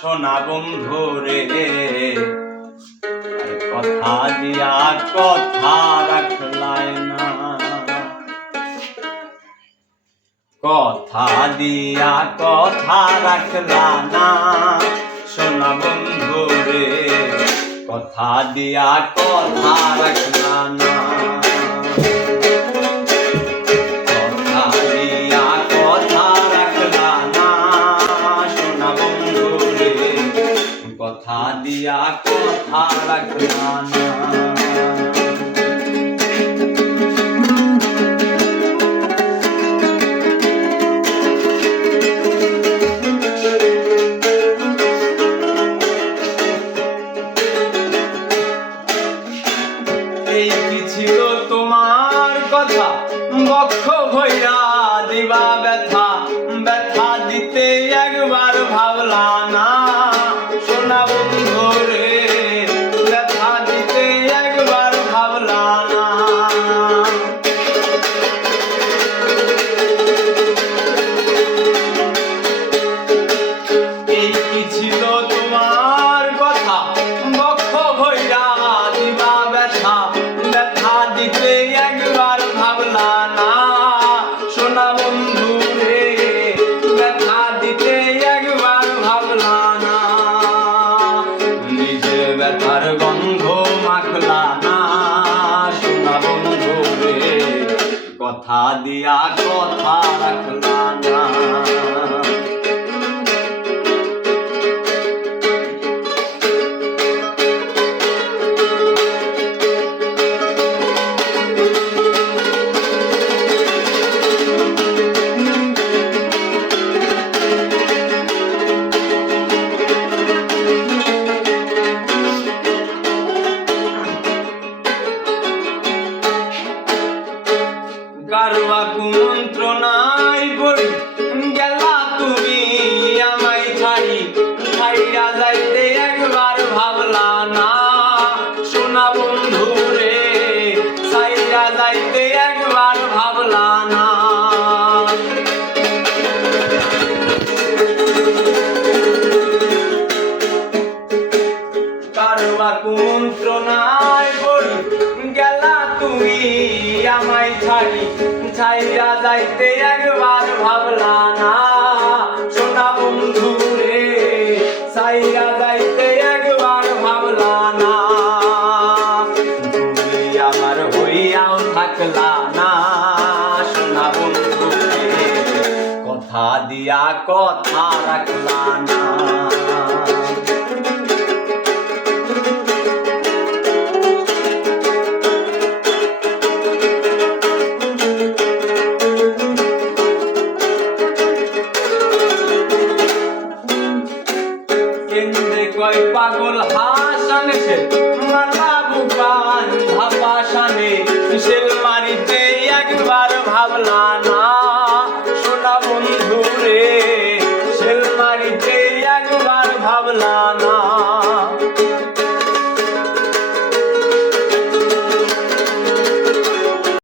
সোনা বন্ধু রে, কথা দিয়া কথা রাখলাই না, কথা দিয়া কথা রাখলা না সোনা বন্ধু রে, কথা দিয়া কথা রাখলা না, কথা দিয়া কথা রাখলা না সোনা বন্ধু রে, কথা দিয়া কথা রাখলা না। এই কি ছিল তোমার কথা, বক্ষ ভৈরা দিবা ব্যথা, ব্যথা দিতে একবার ভাবলা না সোনা বন্ধু রে, ব্যথা দিতে একবার ভাবলা না। এই কি ছিল তোমার কথা, বক্ষ ভৈরা দিবা ব্যথা, ব্যথা দিতে একবার ভাবলা না সোনা বন্ধু রে, ব্যথা দিতে একবার ভাবলা না। নিজে ব্যথার গন্ধ মাখলা না সোনা বন্ধু রে, কথা দিয়া কথা রাখলা না। কারবা কুমন্ত্রণায় পড়ি গেলা তুমি আমায় ছাড়ি, ছাড়িয়া যাইতে একবার ভাবলা না সোনা বন্ধু রে, ছাড়িয়া যাইতে একবার ভাবলা না। কারবা কুমন্ত্রণায় পড়ি গেলা তুমি আমায় ছাড়ি, ছাইরা যাইতে একবার ভাবলা না সোনা বন্ধু রে, ছাইরা যাইতে একবার ভাবলা না। তুমি আমার হইয়াও থাকলা না সোনা বন্ধু রে, কথা দিয়া কথা রাখলা না। কয় পাগল হাসান সে